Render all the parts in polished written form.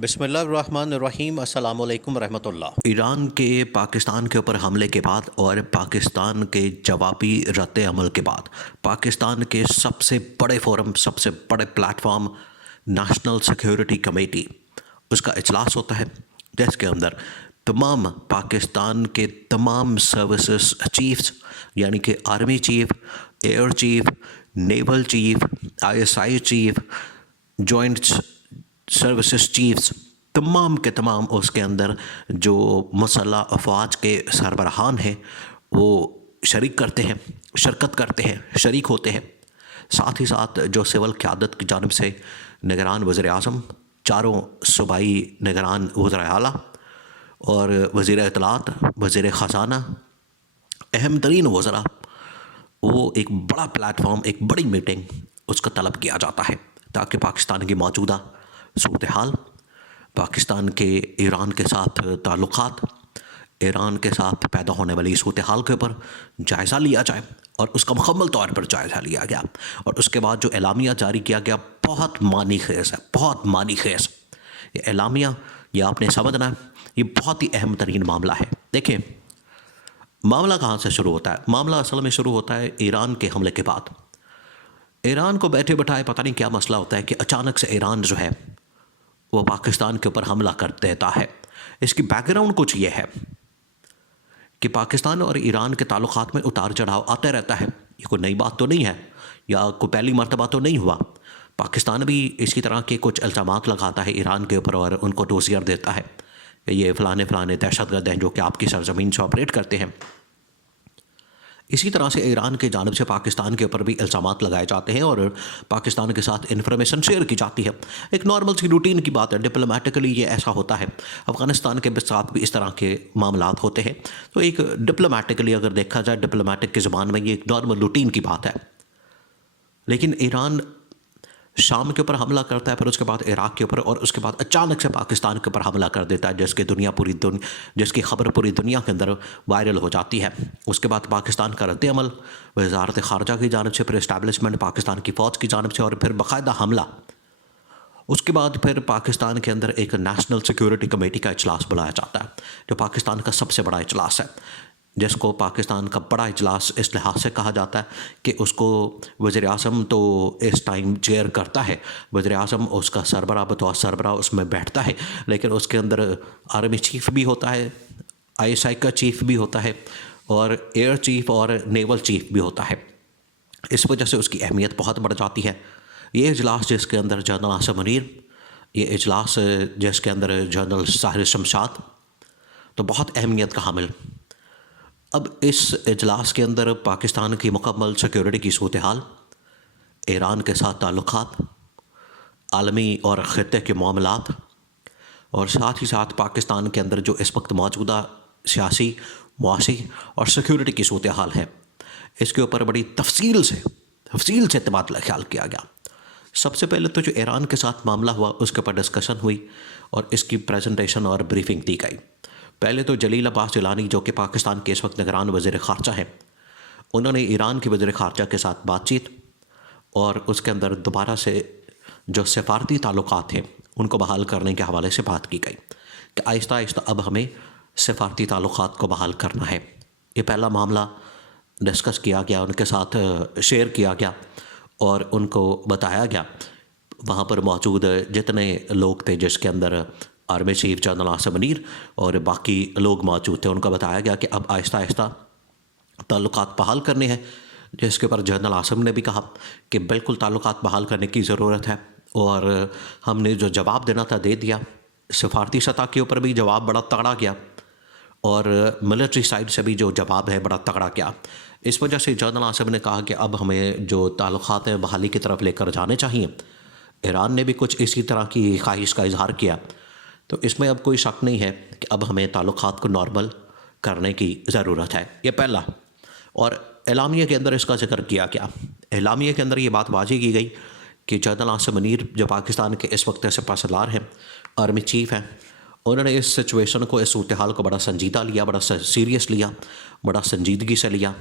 بسم اللہ الرحمن الرحیم، السلام علیکم ورحمۃ اللہ۔ ایران کے پاکستان کے اوپر حملے کے بعد اور پاکستان کے جوابی رد عمل کے بعد پاکستان کے سب سے بڑے فورم، سب سے بڑے platform national security committee, اس کا اجلاس ہوتا ہے جس کے اندر تمام پاکستان کے تمام سروسز چیفز، یعنی کہ army chief, air chief, naval chief, ISI chief, joint services chiefs, تمام کے تمام اس کے اندر جو مسلح افواج کے سربراہان ہیں وہ شرکت کرتے ہیں، شریک ہوتے ہیں۔ ساتھ ہی ساتھ جو سول قیادت کی جانب سے نگران وزیر اعظم، چاروں صوبائی نگران وزراء اعلیٰ اور وزیر اطلاعات، وزیر خزانہ، اہم ترین وزراء، وہ ایک بڑا پلیٹ فارم، ایک بڑی میٹنگ اس کا طلب کیا جاتا ہے تاکہ پاکستان کی موجودہ صورتحال، پاکستان کے ایران کے ساتھ تعلقات، ایران کے ساتھ پیدا ہونے والی صورتحال کے اوپر جائزہ لیا جائے، اور اس کا مکمل طور پر جائزہ لیا گیا۔ اور اس کے بعد جو اعلامیہ جاری کیا گیا بہت معنی خیز ہے، بہت معنی خیز۔ یہ اعلامیہ، یہ آپ نے سمجھنا ہے، یہ بہت ہی اہم ترین معاملہ ہے۔ دیکھیں معاملہ کہاں سے شروع ہوتا ہے؟ معاملہ اصل میں شروع ہوتا ہے ایران کے حملے کے بعد۔ ایران کو بیٹھے بٹھائے پتہ نہیں کیا مسئلہ ہوتا ہے کہ اچانک سے ایران جو ہے وہ پاکستان کے اوپر حملہ کر دیتا ہے۔ اس کی بیک گراؤنڈ کچھ یہ ہے کہ پاکستان اور ایران کے تعلقات میں اتار چڑھاؤ آتے رہتا ہے۔ یہ کوئی نئی بات تو نہیں ہے، یا کوئی پہلی مرتبہ تو نہیں ہوا۔ پاکستان بھی اسی طرح کے کچھ الزامات لگاتا ہے ایران کے اوپر اور ان کو ڈوزیئر دیتا ہے کہ یہ فلانے دہشت گرد ہیں جو کہ آپ کی سرزمین سے آپریٹ کرتے ہیں۔ اسی طرح سے ایران کے جانب سے پاکستان کے اوپر بھی الزامات لگائے جاتے ہیں اور پاکستان کے ساتھ انفارمیشن شیئر کی جاتی ہے۔ ایک نارمل سی روٹین کی بات ہے، ڈپلومیٹکلی یہ ایسا ہوتا ہے۔ افغانستان کے ساتھ بھی اس طرح کے معاملات ہوتے ہیں، تو ایک ڈپلومیٹکلی اگر دیکھا جائے، ڈپلومیٹک کی زبان میں یہ ایک نارمل روٹین کی بات ہے۔ لیکن ایران شام کے اوپر حملہ کرتا ہے، پھر اس کے بعد عراق کے اوپر، اور اس کے بعد اچانک سے پاکستان کے اوپر حملہ کر دیتا ہے جس کی خبر پوری دنیا کے اندر وائرل ہو جاتی ہے۔ اس کے بعد پاکستان کا رد عمل وزارت خارجہ کی جانب سے، پھر اسٹیبلشمنٹ پاکستان کی فوج کی جانب سے، اور پھر باقاعدہ حملہ۔ اس کے بعد پھر پاکستان کے اندر ایک نیشنل سیکیورٹی کمیٹی کا اجلاس بلایا جاتا ہے جو پاکستان کا سب سے بڑا اجلاس ہے، جس کو پاکستان کا بڑا اجلاس اس لحاظ سے کہا جاتا ہے کہ اس کو وزیر اعظم تو اس ٹائم چیئر کرتا ہے، وزیر اعظم اس کا سربراہ بطور سربراہ اس میں بیٹھتا ہے، لیکن اس کے اندر آرمی چیف بھی ہوتا ہے، ISI کا چیف بھی ہوتا ہے، اور ایئر چیف اور نیول چیف بھی ہوتا ہے۔ اس وجہ سے اس کی اہمیت بہت بڑھ جاتی ہے۔ یہ اجلاس جس کے اندر جنرل عاصم منیر، یہ اجلاس جس کے اندر جنرل ساحر شمشاد، تو بہت اہمیت کا حامل۔ اب اس اجلاس کے اندر پاکستان کی مکمل سیکیورٹی کی صورتحال، ایران کے ساتھ تعلقات، عالمی اور خطے کے معاملات، اور ساتھ ہی ساتھ پاکستان کے اندر جو اس وقت موجودہ سیاسی، معاشی اور سیکیورٹی کی صورتحال ہے، اس کے اوپر بڑی تفصیل سے تبادلہ خیال کیا گیا۔ سب سے پہلے تو جو ایران کے ساتھ معاملہ ہوا اس کے اوپر ڈسکشن ہوئی اور اس کی پریزنٹیشن اور بریفنگ دی گئی۔ پہلے تو جلیل عباس جیلانی جو کہ پاکستان کے اس وقت نگران وزیر خارجہ ہیں، انہوں نے ایران کے وزیر خارجہ کے ساتھ بات چیت، اور اس کے اندر دوبارہ سے جو سفارتی تعلقات ہیں ان کو بحال کرنے کے حوالے سے بات کی گئی کہ آہستہ آہستہ اب ہمیں سفارتی تعلقات کو بحال کرنا ہے۔ یہ پہلا معاملہ ڈسکس کیا گیا، ان کے ساتھ شیئر کیا گیا، اور ان کو بتایا گیا، وہاں پر موجود جتنے لوگ تھے، جس کے اندر army chief general Asim Munir اور باقی لوگ موجود تھے، ان کو بتایا گیا کہ اب آہستہ آہستہ تعلقات بحال کرنے ہیں، جس کے اوپر جنرل عاصم نے بھی کہا کہ بالکل تعلقات بحال کرنے کی ضرورت ہے، اور ہم نے جو جواب دینا تھا دے دیا۔ سفارتی سطح کے اوپر بھی جواب بڑا تگڑا گیا، اور ملٹری سائڈ سے بھی جو جواب ہے بڑا تگڑا گیا۔ اس وجہ سے جنرل عاصم نے کہا کہ اب ہمیں جو تعلقات ہیں بحالی کی طرف لے کر جانے چاہیے۔ ایران نے بھی کچھ اسی طرح کی خواہش کا اظہار کیا، تو اس میں اب کوئی شک نہیں ہے کہ اب ہمیں تعلقات کو نارمل کرنے کی ضرورت ہے۔ یہ پہلا۔ اور اعلامیہ کے اندر اس کا ذکر کیا گیا، اعلامیہ کے اندر یہ بات واضح کی گئی کہ جنرل عاصم منیر جو پاکستان کے اس وقت سپہ سالار ہیں، آرمی چیف ہیں، انہوں نے اس سچویشن کو، اس صورتحال کو بڑا سنجیدہ لیا، بڑا سیریس لیا، بڑا سنجیدگی سے لیا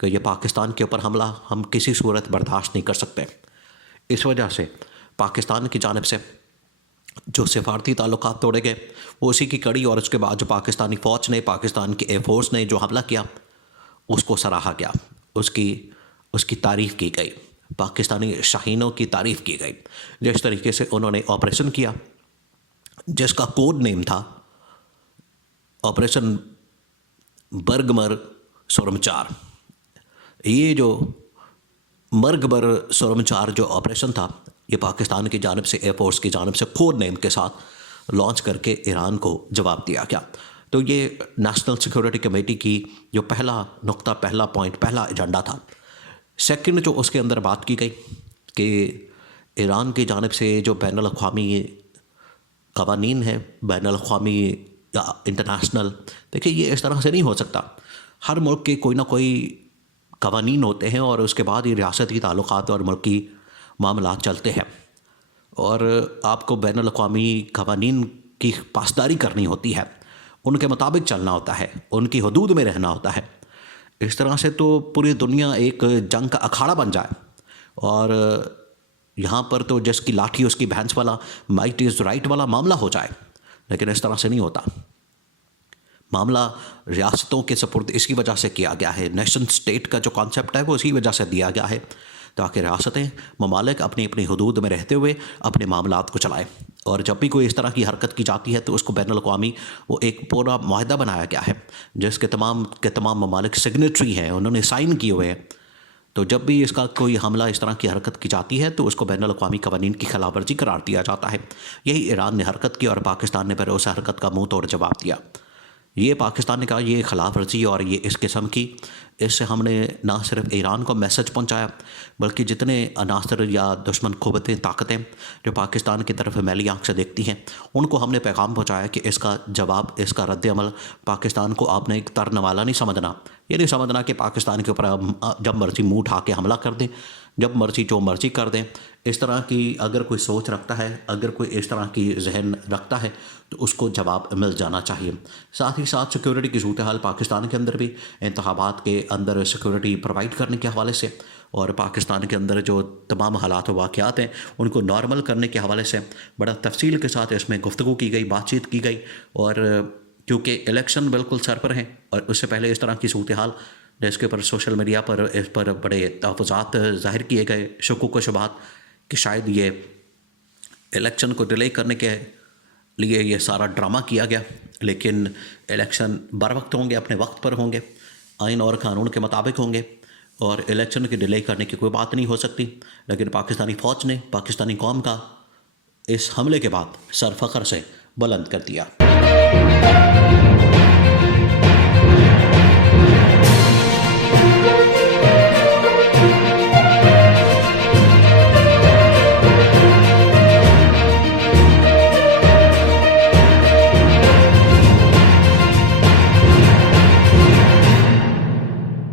کہ یہ پاکستان کے اوپر حملہ ہم کسی صورت برداشت نہیں کر سکتے۔ اس وجہ سے پاکستان کی جانب سے جو سفارتی تعلقات توڑے گئے وہ اسی کی کڑی، اور اس کے بعد جو پاکستانی فوج نے، پاکستان کی ایئر فورس نے جو حملہ کیا اس کو سراہا گیا، اس کی تعریف کی گئی، پاکستانی شاہینوں کی تعریف کی گئی، جس طریقے سے انہوں نے آپریشن کیا جس کا کوڈ نیم تھا آپریشن برگمر سورمچار۔ یہ جو مرگبر سورمچار جو آپریشن تھا یہ پاکستان کی جانب سے، ایئر فورس کی جانب سے کوڈ نیم کے ساتھ لانچ کر کے ایران کو جواب دیا گیا۔ تو یہ نیشنل سیکورٹی کمیٹی کی جو پہلا نقطہ، پہلا پوائنٹ، پہلا ایجنڈا تھا۔ سیکنڈ جو اس کے اندر بات کی گئی کہ ایران کی جانب سے جو بین الاقوامی قوانین ہیں، بین الاقوامی یا انٹرنیشنل، دیکھیں یہ اس طرح سے نہیں ہو سکتا۔ ہر ملک کے کوئی نہ کوئی قوانین ہوتے ہیں اور اس کے بعد یہ ریاستی تعلقات اور ملکی معاملات چلتے ہیں، اور آپ کو بین الاقوامی قوانین کی پاسداری کرنی ہوتی ہے، ان کے مطابق چلنا ہوتا ہے، ان کی حدود میں رہنا ہوتا ہے۔ اس طرح سے تو پوری دنیا ایک جنگ کا اکھاڑا بن جائے اور یہاں پر تو جس کی لاٹھی اس کی بھینس والا، مائٹ از رائٹ والا معاملہ ہو جائے، لیکن اس طرح سے نہیں ہوتا۔ معاملہ ریاستوں کے سپرد اس کی وجہ سے کیا گیا ہے، نیشن سٹیٹ کا جو کانسیپٹ ہے وہ اسی وجہ سے دیا گیا ہے تاکہ ریاستیں، ممالک اپنی اپنی حدود میں رہتے ہوئے اپنے معاملات کو چلائیں، اور جب بھی کوئی اس طرح کی حرکت کی جاتی ہے تو اس کو بین الاقوامی وہ ایک پورا معاہدہ بنایا گیا ہے جس کے تمام ممالک سگنیٹری ہیں، انہوں نے سائن کیے ہوئے ہیں۔ تو جب بھی اس کا کوئی حملہ اس طرح کی حرکت کی جاتی ہے تو اس کو بین الاقوامی قوانین کی خلاف ورزی قرار دیا جاتا ہے۔ یہی ایران نے حرکت کی اور پاکستان نے پھر اس حرکت کا منہ توڑ جواب دیا۔ یہ پاکستان نے کہا یہ خلاف ورزی اور یہ اس قسم کی، اس سے ہم نے نہ صرف ایران کو میسج پہنچایا بلکہ جتنے عناصر یا دشمن قوتیں، طاقتیں جو پاکستان کی طرف میلی آنکھ سے دیکھتی ہیں ان کو ہم نے پیغام پہنچایا کہ اس کا جواب، اس کا رد عمل پاکستان کو آپ نے ایک ترنوالا نہیں سمجھنا، یہ نہیں سمجھنا کہ پاکستان کے اوپر جب مرضی منہ اٹھا کے حملہ کر دیں، جب مرضی جو مرضی کر دیں۔ اس طرح کی اگر کوئی سوچ رکھتا ہے، اگر کوئی اس طرح کی ذہن رکھتا ہے تو اس کو جواب مل جانا چاہیے۔ ساتھ ہی ساتھ سیکورٹی کی صورتحال پاکستان کے اندر بھی، انتخابات کے اندر سیکورٹی پرووائڈ کرنے کے حوالے سے اور پاکستان کے اندر جو تمام حالات و واقعات ہیں ان کو نارمل کرنے کے حوالے سے بڑا تفصیل کے ساتھ اس میں گفتگو کی گئی، بات چیت کی گئی۔ اور کیونکہ الیکشن بالکل سر پر ہیں اور اس سے پہلے اس طرح کی صورتحال جس کے اوپر سوشل میڈیا پر اس پر بڑے تحفظات ظاہر کیے گئے، شکوک و شبہات کہ شاید یہ الیکشن کو ڈیلے کرنے کے لیے یہ سارا ڈرامہ کیا گیا، لیکن الیکشن بر وقت ہوں گے، اپنے وقت پر ہوں گے، آئین اور قانون کے مطابق ہوں گے، اور الیکشن کی ڈیلے کرنے کی کوئی بات نہیں ہو سکتی۔ لیکن پاکستانی فوج نے پاکستانی قوم کا اس حملے کے بعد سر فخر سے بلند کر دیا۔